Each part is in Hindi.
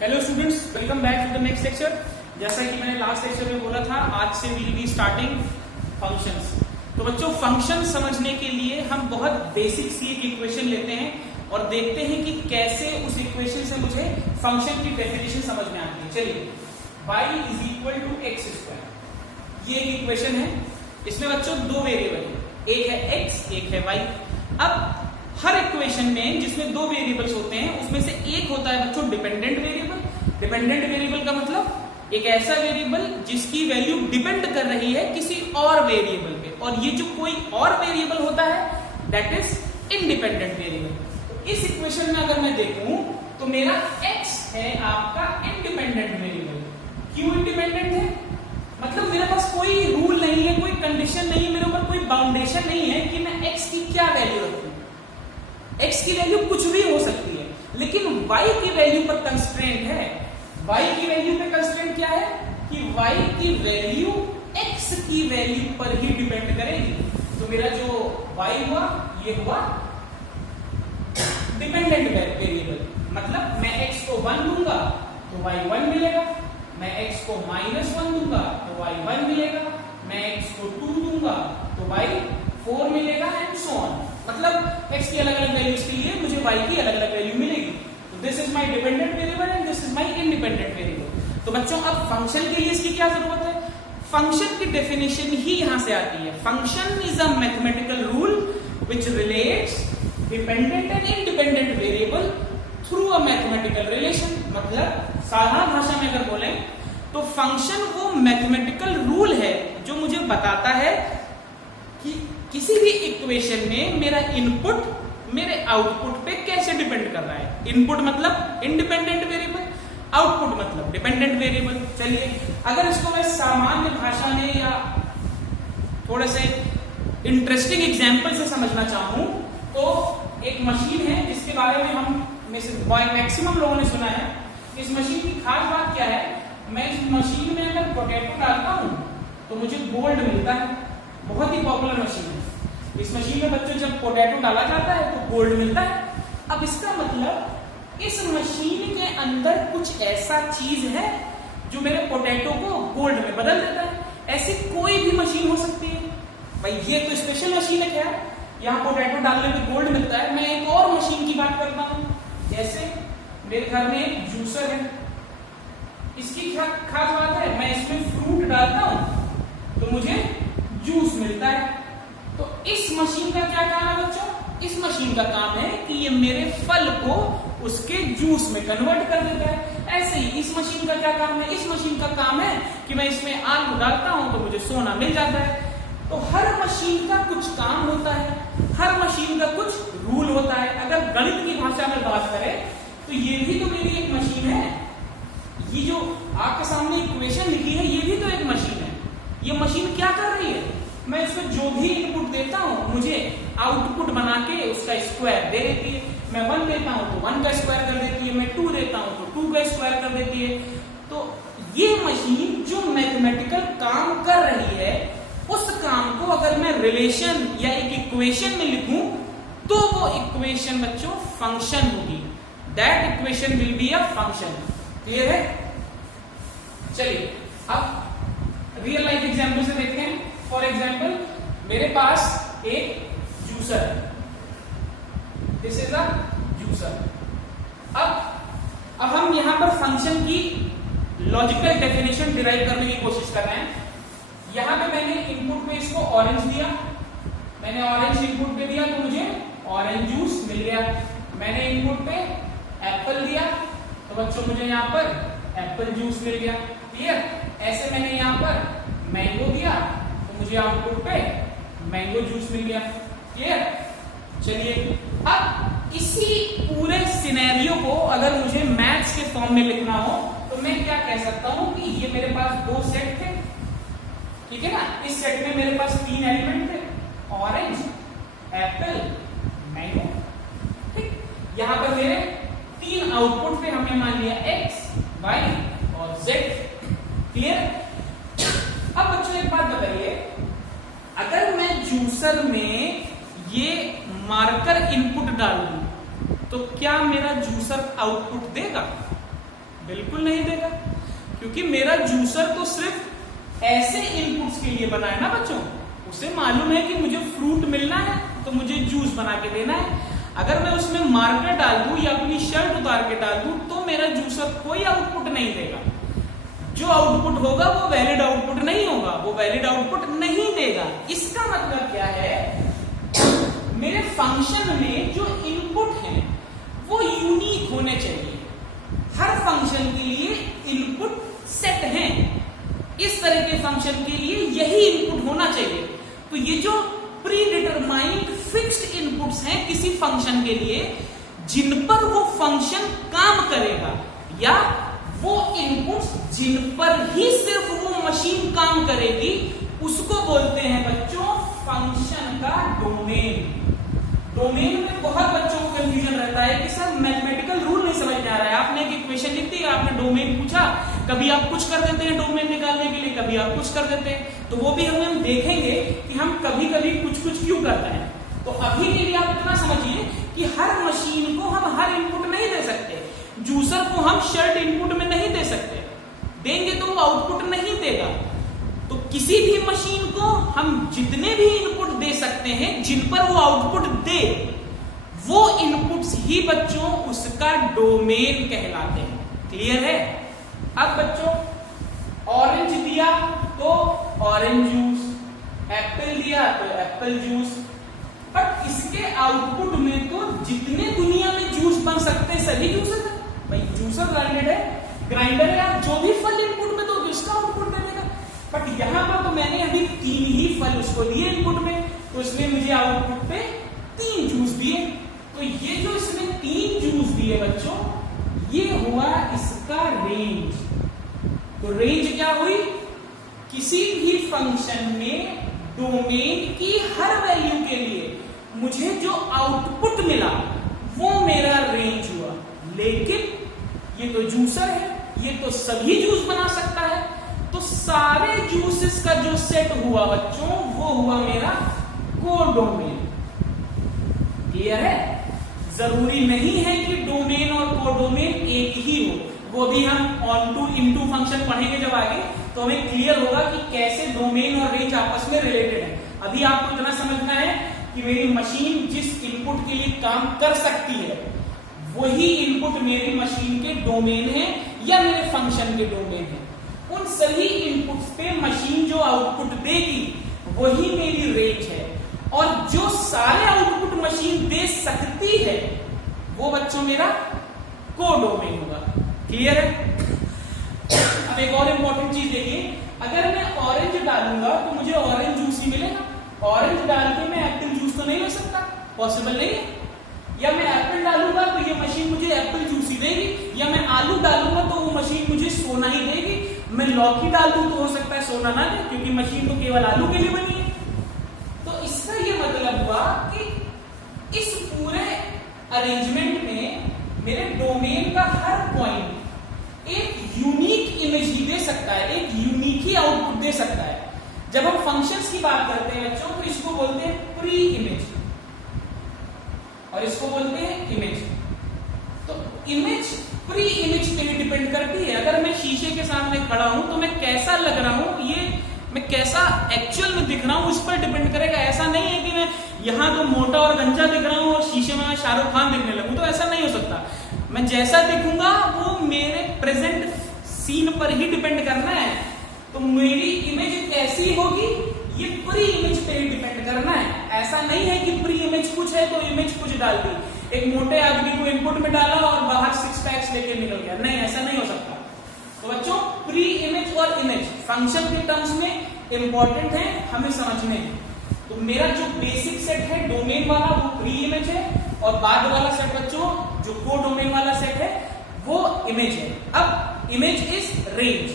Hello students, welcome back to the next lecture. जैसा कि मैंने लास्ट लेक्चर में बोला था, आज से we will be starting functions. तो बच्चों, फंक्शन समझने के लिए हम बहुत बेसिक सी एक इक्वेशन लेते हैं और देखते हैं कि कैसे उस इक्वेशन से मुझे फंक्शन की डेफिनेशन समझ में आती है। चलिए, y is equal to X square, ये एक इक्वेशन है। इसमें बच्चों दो वेरिएबल है, एक है x, एक है y। अब हर इक्वेशन में जिसमें दो वेरिएबल्स होते हैं, उसमें से एक होता है बच्चों डिपेंडेंट वेरिएबल। डिपेंडेंट वेरिएबल का मतलब एक ऐसा वेरिएबल जिसकी वैल्यू डिपेंड कर रही है किसी और वेरिएबल पे, और ये जो कोई और वेरिएबल होता है दैट इज इंडिपेंडेंट वेरिएबल। इस इक्वेशन में अगर मैं देखूं तो मेरा x है आपका इंडिपेंडेंट वेरिएबल। क्यों इंडिपेंडेंट है? मतलब मेरे पास कोई रूल नहीं है, कोई कंडीशन नहीं है, मेरे ऊपर कोई बाउंडेशन नहीं है कि मैं x की क्या वैल्यू रखूं। x की वैल्यू कुछ भी हो सकती है, लेकिन y की वैल्यू पर कंस्ट्रेंट है। y की वैल्यू पे कंस्ट्रेंट क्या है कि y की वैल्यू x की वैल्यू पर ही डिपेंड करेगी। तो मेरा जो y हुआ, ये हुआ डिपेंडेंट वेरिएबल। मतलब मैं x को 1 दूंगा तो y 1 मिलेगा, मैं x को -1 दूंगा तो y 1 मिलेगा, मैं x को 2 दूंगा तो y 4 मिलेगा, एंड सो ऑन। मतलब x की अलग अलग वैल्यूज के लिए मुझे y की अलग अलग वैल्यू मिलेगी। तो this is my dependent variable and this is my independent variable. तो बच्चों, अब फंक्शन के लिए इसकी क्या जरूरत है? फंक्शन की डेफिनेशन ही यहां से आती है। Function is a mathematical rule which relates dependent and independent variable through a mathematical relation. मतलब साधारण भाषा में अगर बोले तो फंक्शन वो मैथमेटिकल रूल है जो मुझे बताता है कि किसी भी इक्वेशन में मेरा इनपुट मेरे आउटपुट पे कैसे डिपेंड कर रहा है। इनपुट मतलब इंडिपेंडेंट वेरिएबल, आउटपुट मतलब डिपेंडेंट वेरिएबल। चलिए, अगर इसको मैं सामान्य भाषा में या थोड़े से इंटरेस्टिंग एग्जांपल से समझना चाहूं तो एक मशीन है जिसके बारे में हम में से मैक्सिमम लोगों ने सुना है। इस मशीन की खास बात क्या है? मैं इस मशीन में अगर पोटैटो डालता हूं तो मुझे गोल्ड मिलता है। बहुत ही पॉपुलर मशीन है। इस मशीन में बच्चों जब पोटैटो डाला जाता है तो गोल्ड मिलता है। अब इसका मतलब इस मशीन के अंदर कुछ ऐसा चीज है जो मेरे पोटैटो को गोल्ड में बदल देता है। ऐसी कोई भी मशीन हो सकती है। भाई, ये तो स्पेशल मशीन है क्या? यहाँ पोटैटो डालने पे गोल्ड मिलता है। मैं एक और मशीन की बात करता हूँ। जैसे मेरे घर में एक जूसर है। इसकी क्या खास बात है? मैं इसमें फ्रूट डालता हूँ तो मुझे जूस मिलता है। तो इस मशीन का क्या काम है बच्चों? इस मशीन का काम है कि ये मेरे फल को उसके जूस में कन्वर्ट कर देता है। ऐसे ही इस मशीन का क्या काम है? इस मशीन का काम है कि मैं इसमें आलू डालता हूं तो मुझे सोना मिल जाता है। तो हर मशीन का कुछ काम होता है, हर मशीन का कुछ रूल होता है। अगर गणित की भाषा में बात करें तो ये भी तो मेरी एक मशीन है। ये जो आपके सामने इक्वेशन लिखी है, ये भी तो एक मशीन है। ये मशीन क्या कर रही है? मैं इसमें जो भी इनपुट देता हूं, मुझे आउटपुट बना के उसका स्क्वायर दे देती है। मैं 1 देता हूं तो 1 का स्क्वायर कर देती है, मैं 2 देता हूं तो 2 का स्क्वायर कर देती है। तो ये मशीन जो मैथमेटिकल काम कर रही है, उस काम को अगर मैं रिलेशन या एक इक्वेशन में लिखूं तो वो इक्वेशन बच्चों फंक्शन होगी। That equation will be a function. Clear है? चलिए, अब रियल लाइफ एग्जाम्पल से देखते हैं। फॉर एग्जाम्पल, मेरे पास एक जूसर है। This is a juicer. अब हम यहां पर फंक्शन की लॉजिकल डेफिनेशन डिराइव करने की कोशिश कर रहे हैं। यहां पे मैंने इनपुट में इसको ऑरेंज दिया। मैंने ऑरेंज इनपुट पे दिया तो मुझे ऑरेंज जूस मिल गया। मैंने इनपुट पे एप्पल दिया तो बच्चों मुझे यहां पर एप्पल जूस मिल गया। क्लियर? ऐसे मैंने यहां पर मैंगो दिया तो मुझे आउटपुट पे मैंगो जूस मिल गया। क्लियर? चलिए, अब इसी पूरे सिनेरियो को अगर मुझे मैथ्स के फॉर्म में लिखना हो तो मैं क्या कह सकता हूं कि ये मेरे पास दो सेट थे। ठीक है ना? इस सेट में मेरे पास 3 एलिमेंट थे, ऑरेंज, एप्पल, मैंगो। ठीक? यहां पर मेरे 3 आउटपुट थे, हमने मान लिया x, y और z। क्लियर? अब बच्चों एक बात बताइए, अगर मैं जूसर में ये मार्कर इनपुट डाल दूं तो क्या मेरा जूसर आउटपुट देगा? बिल्कुल नहीं देगा, क्योंकि मेरा जूसर तो सिर्फ ऐसे इनपुट्स के लिए बना है ना बच्चों। उसे मालूम है कि मुझे फ्रूट मिलना है तो मुझे जूस बना के देना है। अगर मैं उसमें मार्कर डाल दूं या अपनी शर्ट उतार के डाल दूं तो मेरा जूसर कोई आउटपुट नहीं देगा। जो आउटपुट होगा वो वैलिड आउटपुट नहीं होगा, वो वैलिड आउटपुट नहीं देगा। इसका मतलब क्या है, मेरे फंक्शन में जो इनपुट है वो यूनिक होने चाहिए। हर फंक्शन के लिए इनपुट सेट है, इस तरह के फंक्शन के लिए यही इनपुट होना चाहिए। तो ये जो प्री डिटरमाइंड फिक्स्ड इनपुट्स हैं किसी फंक्शन के लिए, जिन पर वो फंक्शन काम करेगा, या वो इनपुट्स जिन पर ही सिर्फ वो मशीन काम करेगी, उसको बोलते हैं बच्चों फंक्शन का डोमेन। डोमेन में बहुत बच्चों को कंफ्यूजन रहता है कि सर मैथमेटिकल रूल नहीं समझ में आ रहा है। आपने एक इक्वेशन लिख दी, आपने डोमेन पूछा, कभी आप कुछ कर देते हैं डोमेन निकालने के लिए, कभी आप कुछ कर देते हैं। तो वो भी हम देखेंगे कि हम कभी कभी कुछ कुछ क्यों करते हैं। तो अभी के लिए आप इतना समझिए कि हर मशीन को हम हर इनपुट नहीं दे सकते। जूसर को हम शर्ट इनपुट में नहीं दे सकते, देंगे तो वो आउटपुट नहीं देगा। तो किसी भी मशीन को हम जितने भी इनपुट दे सकते हैं जिन पर वो आउटपुट दे, वो इनपुट्स ही बच्चों उसका डोमेन कहलाते हैं। क्लियर है? अब बच्चों ऑरेंज दिया तो ऑरेंज जूस, एप्पल दिया तो एप्पल जूस, बट इसके आउटपुट में तो जितने दुनिया में जूस बन सकते हैं सभी जूसर है। भाई जूसर ग्राइंडेड है, ग्राइंडर है, आप जो भी फल इनपुट में दोगे उसका आउटपुट दे देगा। बट यहां पर तो मैंने अभी 3 ही फल उसको दिए इनपुट में, तो इसने मुझे आउटपुट पे 3 जूस दिए। तो ये जो इसने 3 जूस दिए बच्चों, ये हुआ इसका रेंज। तो रेंज क्या हुई, किसी भी फंक्शन में डोमेन की हर वैल्यू के लिए मुझे जो आउटपुट मिला वो मेरा रेंज हुआ। लेकिन ये तो जूसर है, ये तो सभी जूस बना सकता है, तो सारे जूसेस का जो सेट हुआ बच्चों वो हुआ मेरा कोडोमेन। क्लियर है? जरूरी नहीं है कि डोमेन और कोडोमेन एक ही हो, वो भी हम ऑन टू इनटू फंक्शन पढ़ेंगे जब आगे, तो हमें क्लियर होगा कि कैसे डोमेन और रेंज आपस में रिलेटेड है। अभी आपको इतना समझना है कि मेरी मशीन जिस इनपुट के लिए काम कर सकती है वही इनपुट मेरी मशीन के डोमेन है या मेरे फंक्शन के डोमेन है। उन सभी इनपुट्स पे मशीन जो आउटपुट देगी वही मेरी रेंज है, और जो सारे आउटपुट मशीन दे सकती है वो बच्चों मेरा कोडोमेन होगा। क्लियर है? अब एक और इंपॉर्टेंट चीज देखिए, अगर मैं ऑरेंज डालूंगा तो मुझे ऑरेंज जूस ही मिलेगा। ऑरेंज डाल के मैं एप्पल जूस तो नहीं हो सकता, पॉसिबल नहीं है। या मैं एप्पल डालूंगा तो ये मशीन मुझे एप्पल जूस ही देगी, या मैं आलू डालूंगा तो वो मशीन मुझे सोना ही देगी। मैं लौकी डाल दूं तो हो सकता है सोना ना दे, क्योंकि मशीन तो केवल आलू के लिए बनी है। तो इसका ये मतलब हुआ कि इस पूरे अरेंजमेंट में मेरे डोमेन का हर पॉइंट एक यूनिक इमेज ही दे सकता है, एक यूनिक ही आउटपुट दे सकता है। जब हम फंक्शंस की बात करते हैं बच्चों तो इसको बोलते हैं प्री इमेज और इसको बोलते हैं इमेज। तो इमेज प्री इमेज पे डिपेंड करती है। अगर मैं शीशे के सामने खड़ा हूं तो मैं कैसा लग रहा हूं, ये मैं कैसा एक्चुअल में दिख रहा हूं उस पर डिपेंड करेगा। ऐसा नहीं है कि मैं यहां तो मोटा और गंजा दिख रहा हूं और शीशे में मैं शाहरुख खान दिखने लगूं, तो ऐसा नहीं हो सकता। मैं जैसा दिखूंगा वो मेरे प्रेजेंट सीन पर ही डिपेंड करना है। तो मेरी इमेज कैसी होगी ये प्री इमेज पे ही डिपेंड करना है। ऐसा नहीं है कि प्री इमेज कुछ है तो इमेज कुछ डाल दी, एक मोटे आदमी को इनपुट में डाला और बाहर 6 पैक्स लेके निकल गया, नहीं, ऐसा नहीं हो सकता। तो बच्चों प्री इमेज और इमेज फंक्शन के टर्म्स में इंपॉर्टेंट है, हमें समझने हैं। तो मेरा जो बेसिक सेट है डोमेन वाला वो प्री इमेज है, और बाद वाला सेट बच्चों जो को डोमेन वाला सेट है वो इमेज है। अब इमेज इज रेंज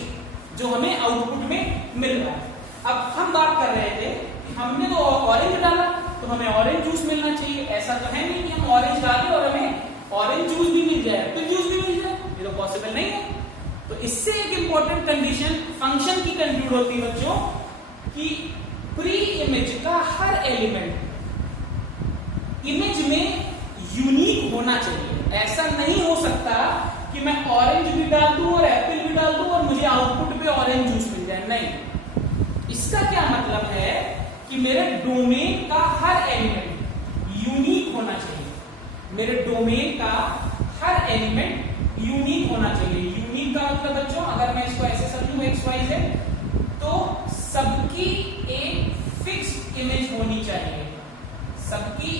जो हमें आउटपुट में मिल रहा है। अब हम बात कर रहे थे कि हमने तो ऑरेंज डाला तो हमें ऑरेंज जूस मिलना चाहिए। ऐसा तो है नहीं कि हम ऑरेंज डालें और हमें ऑरेंज जूस भी मिल जाए, एप्पल जूस भी मिल जाए, ये तो पॉसिबल नहीं है। तो इससे एक इंपॉर्टेंट कंडीशन फंक्शन की कंक्लूड होती है बच्चों कि प्री इमेज का हर एलिमेंट इमेज में यूनिक होना चाहिए। ऐसा नहीं हो सकता कि मैं ऑरेंज भी डाल दूं और एप्पल भी डाल दूं और मुझे आउटपुट पे ऑरेंज जूस मिल जाए, नहीं। इसका क्या मतलब है कि मेरे डोमेन का हर एलिमेंट यूनिक होना चाहिए। मेरे डोमेन का हर एलिमेंट यूनिक होना चाहिए। यूनिक का मतलब बच्चों, अगर मैं इसको ऐसे समझूं एक्स वाई जेड, तो सबकी एक फिक्स्ड इमेज होनी चाहिए। सबकी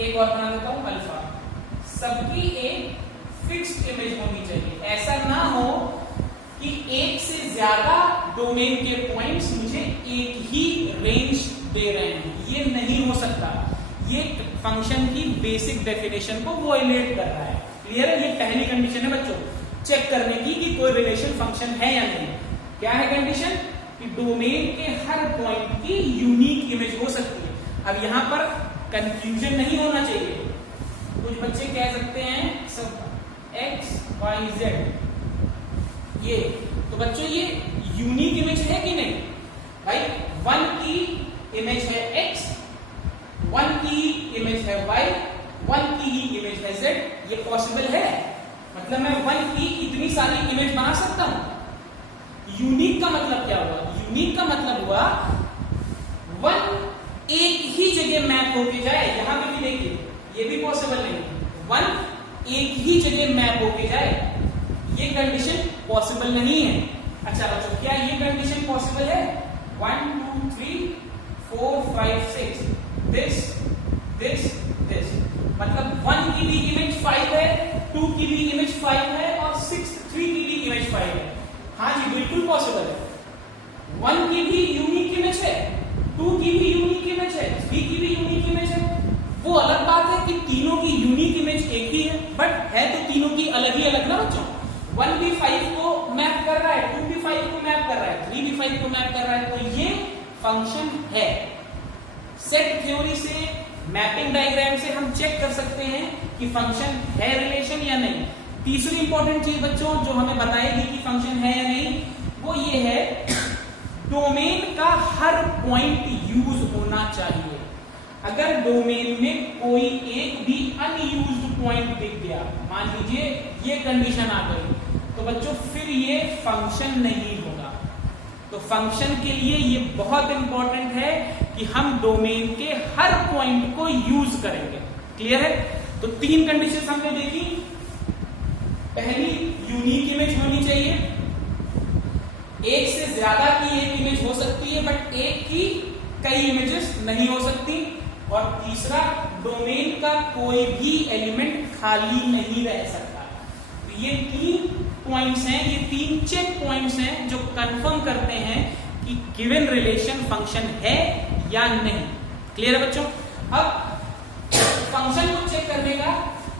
एक और बना देता हूं अल्फा, सबकी एक फिक्स्ड इमेज होनी चाहिए। ऐसा ना हो कि एक से ज्यादा डोमेन के पॉइंट्स मुझे एक ही रेंज दे रहे हैं, ये नहीं हो सकता। ये फंक्शन की बेसिक डेफिनेशन को वॉयलेट कर रहा है। क्लियर है? ये पहली कंडीशन है बच्चों, चेक करने की कि कोई रिलेशन फंक्शन है या नहीं। क्या है कंडीशन? कि डोमेन के हर पॉइंट की यूनिक इमेज हो सकती है। अब यहां पर कंफ्यूजन नहीं होना चाहिए। कुछ बच्चे कह सकते हैं सब एक्स वाई जेड, ये तो बच्चों ये यूनिक इमेज है कि नहीं? भाई 1 की इमेज है x, 1 की इमेज है y, 1 की ही इमेज है z, ये पॉसिबल है? मतलब मैं 1 की इतनी सारी इमेज बना सकता हूं। यूनिक का मतलब क्या हुआ? यूनिक का मतलब हुआ 1 एक ही जगह मैप होके जाए। यहां पे भी देखिए, ये भी पॉसिबल नहीं है। 1 एक ही जगह मैप होके जाए, ये कंडीशन पॉसिबल नहीं है। अच्छा बच्चों, क्या ये कंडीशन पॉसिबल है? 1 2 3 4 5 6 दिस मतलब 1 की भी इमेज 5 है, 2 की भी इमेज 5 है और 3 की भी इमेज 5 है। हाँ जी, बिल्कुल पॉसिबल है। 1 की भी यूनिक इमेज है, 2 की भी यूनिक इमेज है, 3 की भी यूनिक इमेज है। वो अलग बात है कि तीनों की यूनिक इमेज एक ही है, बट है तो तीनों की अलग ही अलग ना बच्चों। 1 भी 5 को मैप कर रहा है, 2 भी 5 को मैप कर रहा है, 3 भी 5 को मैप कर रहा है, तो ये फंक्शन है। सेट थ्योरी से, मैपिंग डायग्राम से हम चेक कर सकते हैं कि फंक्शन है रिलेशन या नहीं। तीसरी इंपॉर्टेंट चीज बच्चों जो हमें बताएगी कि फंक्शन है या नहीं, वो ये है डोमेन का हर पॉइंट यूज होना चाहिए। अगर डोमेन में कोई एक भी अनयूज्ड पॉइंट दिख गया, मान लीजिए ये कंडीशन आ गई, तो बच्चों फिर ये फंक्शन नहीं होगा। तो फंक्शन के लिए ये बहुत इंपॉर्टेंट है कि हम डोमेन के हर पॉइंट को यूज करेंगे। क्लियर है? तो 3 कंडीशन हमने देखी। पहली, यूनिक इमेज होनी चाहिए। एक से ज्यादा की एक इमेज हो सकती है, बट एक की कई इमेजेस नहीं हो सकती। और तीसरा, डोमेन का कोई भी एलिमेंट खाली नहीं रह सकता। तो ये 3 पॉइंट्स हैं, ये 3 चेक पॉइंट्स हैं जो कंफर्म करते हैं कि गिवन रिलेशन फंक्शन है या नहीं। क्लियर है बच्चों? अब फंक्शन को चेक करने का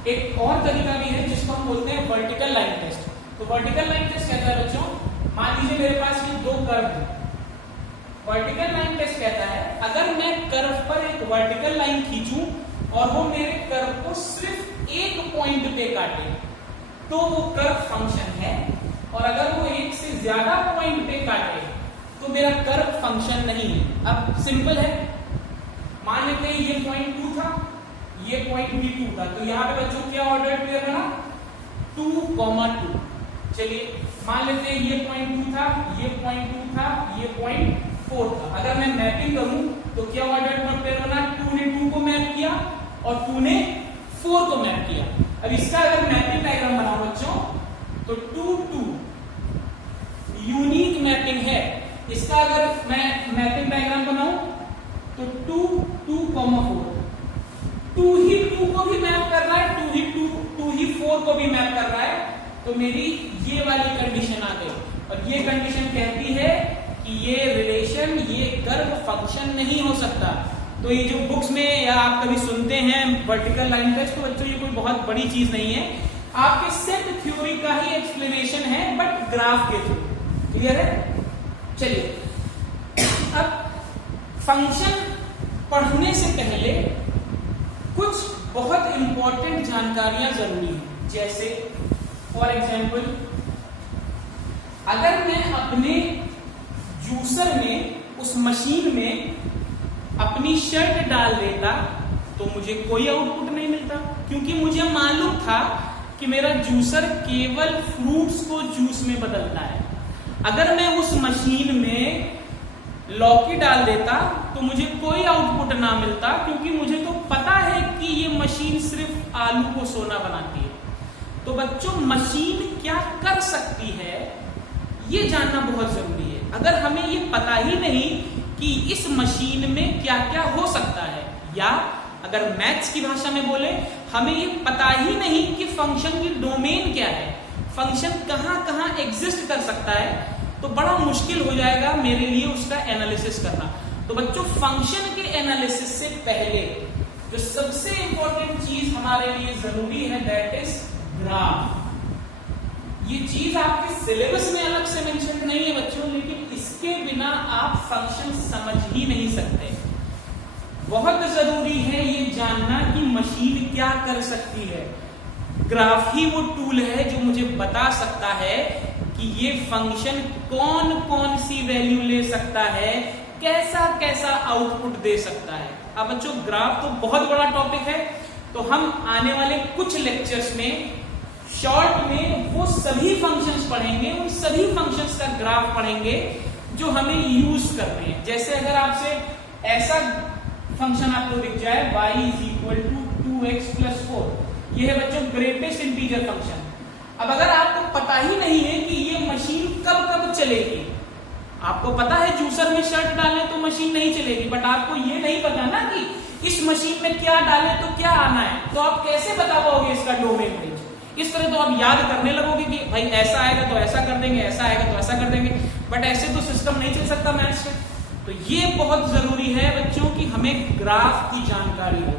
एक और तरीका भी है जिसको हम बोलते हैं वर्टिकल लाइन टेस्ट। तो वर्टिकल लाइन टेस्ट कहता है बच्चों, मान लीजिए मेरे पास ये 2 कर्व है। वर्टिकल लाइन टेस्ट कहता है अगर मैं कर्व पर एक वर्टिकल लाइन खींचूं और वो मेरे कर्व को सिर्फ एक पॉइंट पे काटे, तो वो कर्व फंक्शन है। और अगर वो एक से ज्यादा पॉइंट पे काटे तो मेरा कर्व फंक्शन नहीं है। अब सिंपल है, मान लेते हैं ये पॉइंट 2 था, ये पॉइंट भी 2 था, तो यहाँ पे बच्चों क्या ऑर्डर पेयर बना? 2,2। चलिए मान लेते हैं ये पॉइंट 2 था, ये पॉइंट 2 था, ये पॉइंट 4 था। अगर मैं मैपिंग करूं तो क्या ऑर्डर पेयर बना? 2 ने 2 को मैप किया और 2 ने 4 को मैप किया। अब इसका अगर मैपिंग डायग्राम बनाओ बच्चों, तो 2 2 यूनिक मैपिंग है। इसका अगर मैं मैपिंग डायग्राम बनाऊं तो 2 2, 4, 2 ही 2 को भी मैप कर रहा है, 2 ही 4 को भी मैप कर रहा है। तो मेरी ये वाली कंडीशन आ गई, और ये कंडीशन कहती है कि ये रिलेशन, ये कर्व फंक्शन नहीं हो सकता। तो ये जो बुक्स में या आप कभी सुनते हैं वर्टिकल लाइन टेस्ट, तो बच्चों ये कोई बहुत बड़ी चीज नहीं है, आपके सेट थ्योरी का ही एक्सप्लेनेशन है, बट ग्राफ के थ्रू। क्लियर है? चलिए, अब फंक्शन पढ़ने से पहले कुछ बहुत इंपॉर्टेंट जानकारियां जरूरी है। जैसे फॉर एग्जाम्पल, अगर मैं अपने जूसर में, उस मशीन में अपनी शर्ट डाल देता तो मुझे कोई आउटपुट नहीं मिलता, क्योंकि मुझे मालूम था कि मेरा जूसर केवल फ्रूट्स को जूस में बदलता है। अगर मैं उस मशीन में लौकी डाल देता तो मुझे कोई आउटपुट ना मिलता, क्योंकि मुझे तो पता है कि ये मशीन सिर्फ आलू को सोना बनाती है। तो बच्चों, मशीन क्या कर सकती है ये जानना बहुत जरूरी है। अगर हमें ये पता ही नहीं कि इस मशीन में क्या क्या हो सकता है, या अगर मैथ्स की भाषा में बोले, हमें ये पता ही नहीं कि फंक्शन की डोमेन क्या है, फंक्शन कहां कहां एग्जिस्ट कर सकता है, तो बड़ा मुश्किल हो जाएगा मेरे लिए उसका एनालिसिस करना। तो बच्चों, फंक्शन के एनालिसिस से पहले जो सबसे इंपॉर्टेंट चीज हमारे लिए जरूरी है, दैट इज ग्राफ। ये चीज आपके सिलेबस में अलग से मेंशन नहीं है बच्चों, लेकिन इसके बिना आप फंक्शन समझ ही नहीं सकते। बहुत जरूरी है ये जानना कि मशीन क्या कर सकती है। ग्राफ ही वो टूल है जो मुझे बता सकता है कि ये फंक्शन कौन कौन सी वैल्यू ले सकता है, कैसा कैसा आउटपुट दे सकता है। अब बच्चों, ग्राफ तो बहुत बड़ा टॉपिक है, तो हम आने वाले कुछ लेक्चर्स में शॉर्ट में वो सभी फंक्शंस पढ़ेंगे, उन सभी फंक्शंस का ग्राफ पढ़ेंगे जो हमें यूज करने हैं। जैसे अगर आपसे ऐसा फंक्शन आपको दिख जाए y is equal to 2x plus 4, ये है बच्चों ग्रेटेस्ट इंटीजर फंक्शन। अब अगर आपको पता ही नहीं है कि ये मशीन कब कब चलेगी, आपको पता है जूसर में शर्ट डालें तो मशीन नहीं चलेगी, बट आपको ये नहीं पता ना कि इस मशीन में क्या डालें तो क्या आना है, तो आप कैसे बता पाओगे इसका डोमेन रेंज। इस तरह तो आप याद करने लगोगे कि भाई ऐसा आएगा तो ऐसा कर देंगे, ऐसा आएगा तो ऐसा कर देंगे, बट ऐसे तो सिस्टम नहीं चल सकता मैथ्स में। तो ये बहुत जरूरी है बच्चों कि हमें ग्राफ की जानकारी हो।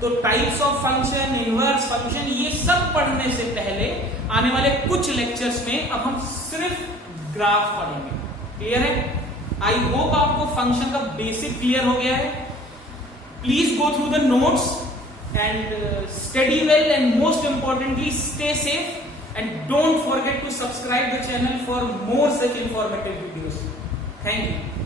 तो types of function, inverse function, ये सब पढ़ने से पहले आने वाले कुछ लेक्चर्स में अब हम सिर्फ ग्राफ पढ़ेंगे। क्लियर है? आई होप आपको फंक्शन का बेसिक क्लियर हो गया है। Please go through the notes and study well, and most importantly stay safe, and don't forget to subscribe the channel for more such informative videos. Thank you.